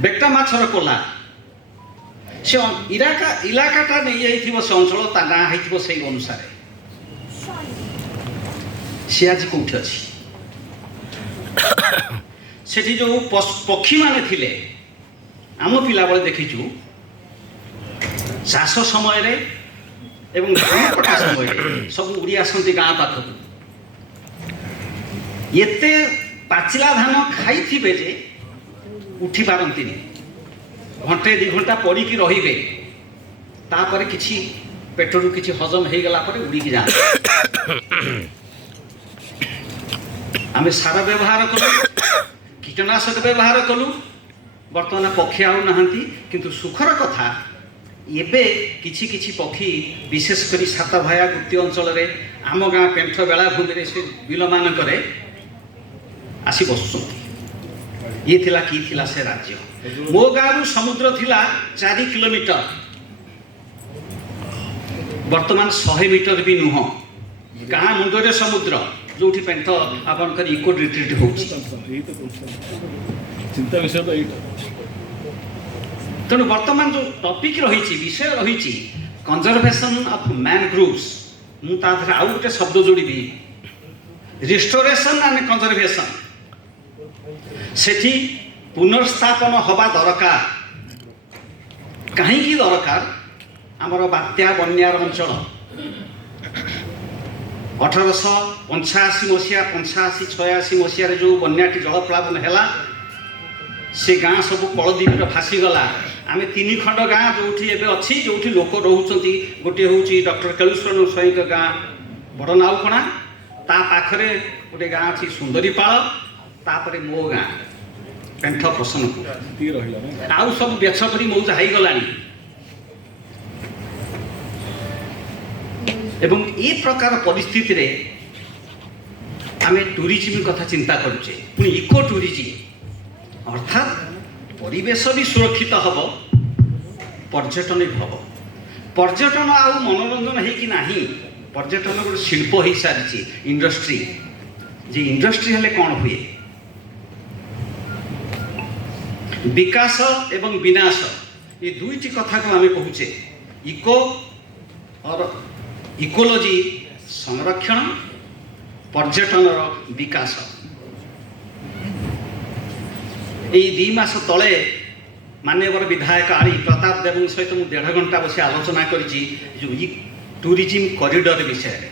ବେଟା ମାଛର କୋଲା ସେ ଇଲାକାଟା ନେଇଯାଇଥିବ ସେ ଅଞ୍ଚଳ ତା ନାଁ ହେଇଥିବ ସେଇ ଅନୁସାରେ। ସେ ଆଜି କୋଉଠି ଅଛି? ସେଠି ଯେଉଁ ପକ୍ଷୀମାନେ ଥିଲେ ଆମ ପିଲାବେଳେ ଦେଖିଛୁ ଚାଷ ସମୟରେ ଏବଂ ଧାନ କଟା ସମୟରେ ସବୁ ଉଡ଼ି ଆସନ୍ତି ଗାଁ ପାଖକୁ। ଏତେ ପାଚିଲା ଧାନ ଖାଇଥିବେ ଯେ ଉଠି ପାରନ୍ତିନି, ଘଣ୍ଟେ 2 ଘଣ୍ଟା ପଡ଼ିକି ରହିବେ, ତାପରେ କିଛି ପେଟରୁ କିଛି ହଜମ ହେଇଗଲା ପରେ ଉଡ଼ିକି ଯାଆନ୍ତି। ଆମେ ସାର ବ୍ୟବହାର କଲୁ, କୀଟନାଶକ ବ୍ୟବହାର କଲୁ, ବର୍ତ୍ତମାନ ପକ୍ଷୀ ଆଉ ନାହାନ୍ତି। କିନ୍ତୁ ସୁଖର କଥା ଏବେ କିଛି କିଛି ପକ୍ଷୀ ବିଶେଷ କରି ସାତଭାୟା ବୃତ୍ତି ଅଞ୍ଚଳରେ ଆମ ଗାଁ ପେଣ୍ଠ ବେଳାଭୂମିରେ ସେ ବିଲମାନଙ୍କରେ ଆସି ବସୁଛନ୍ତି। ଇଏ ଥିଲା କି ଥିଲା ସେ ରାଜ୍ୟ। ମୋ ଗାଁରୁ ସମୁଦ୍ର ଥିଲା 4 କିଲୋମିଟର, ବର୍ତ୍ତମାନ 100 ମିଟର ବି ନୁହଁ। ଗାଁ ମୁଣ୍ଡରେ ସମୁଦ୍ର, ଯୋଉଠି ପେଣ୍ଠ ଆପଣଙ୍କର ଇକୋ ରିଟ୍ରିଟ୍ ହେଉଛି। ଚିନ୍ତା ବିଷୟ ତ ଏଇଟା। ତେଣୁ ବର୍ତ୍ତମାନ ଯେଉଁ ଟପିକ୍ ରହିଛି, ବିଷୟ ରହିଛି କନଜରଭେସନ୍ ଅଫ୍ ମ୍ୟାନଗ୍ରୋଭ୍ସ, ମୁଁ ତା ଦେହରେ ଆଉ ଗୋଟେ ଶବ୍ଦ ଯୋଡ଼ିବି, ରିଷ୍ଟୋରେସନ୍ ଆଣ୍ଡ କନଜରଭେସନ୍। ସେଠି ପୁନର୍ସ୍ଥାପନ ହେବା ଦରକାର। କାହିଁକି ଦରକାର? ଆମର ବାତ୍ୟା ବନ୍ୟାର ଅଞ୍ଚଳ 1885 ମସିହା 85-86 ମସିହାରେ ଯେଉଁ ବନ୍ୟାଟି ଜଳପ୍ଲାବନ ହେଲା, ସେ ଗାଁ ସବୁ କଳଦ୍ୱୀପରେ ଭାସିଗଲା। ଆମେ 3 ଖଣ୍ଡ ଗାଁ ଯେଉଁଠି ଏବେ ଅଛି, ଯେଉଁଠି ଲୋକ ରହୁଛନ୍ତି, ଗୋଟିଏ ହେଉଛି ଡକ୍ଟର କେଳୁଶରଣ ସ୍ୱାଇଁଙ୍କ ଗାଁ ବଡ଼ ନାଉକଣା, ତା ପାଖରେ ଗୋଟେ ଗାଁ ଅଛି ସୁନ୍ଦରୀପାଳ, ତାପରେ ମୋ ଗାଁ ପେଣ୍ଠ ପ୍ରସନ୍ନପୁର। ଆଉ ସବୁ ବେଛ କରି ମଉଜା ହେଇଗଲାଣି। ଏବଂ ଏ ପ୍ରକାର ପରିସ୍ଥିତିରେ ଆମେ ଟୁରିଜିମ୍ କଥା ଚିନ୍ତା କରୁଛେ, ପୁଣି ଇକୋ ଟୁରିଜିମ୍, ଅର୍ଥାତ୍ ପରିବେଶ ବି ସୁରକ୍ଷିତ ହେବ, ପର୍ଯ୍ୟଟନ ବି ହେବ। ପର୍ଯ୍ୟଟନ ଆଉ ମନୋରଞ୍ଜନ ହେଇକି ନାହିଁ, ପର୍ଯ୍ୟଟନ ଗୋଟେ ଶିଳ୍ପ ହେଇସାରିଛି, ଇଣ୍ଡଷ୍ଟ୍ରି। ଯେ ଇଣ୍ଡଷ୍ଟ୍ରି ହେଲେ କ'ଣ ହୁଏ? ବିକାଶ ଏବଂ ବିନାଶ, ଏ ଦୁଇଟି କଥାକୁ ଆମେ କହୁଛେ। ଇକୋଲୋଜି ସଂରକ୍ଷଣ, ପର୍ଯ୍ୟଟନର ବିକାଶ। ଏଇ 2 ମାସ ତଳେ ମାନ୍ୟବର ବିଧାୟକ ଆଳି ପ୍ରତାପ ଦେବଙ୍କ ସହିତ ମୁଁ 1.5 ଘଣ୍ଟା ବସି ଆଲୋଚନା କରିଛି ଯେଉଁ ଟୁରିଜିମ୍ କରିଡର ବିଷୟରେ।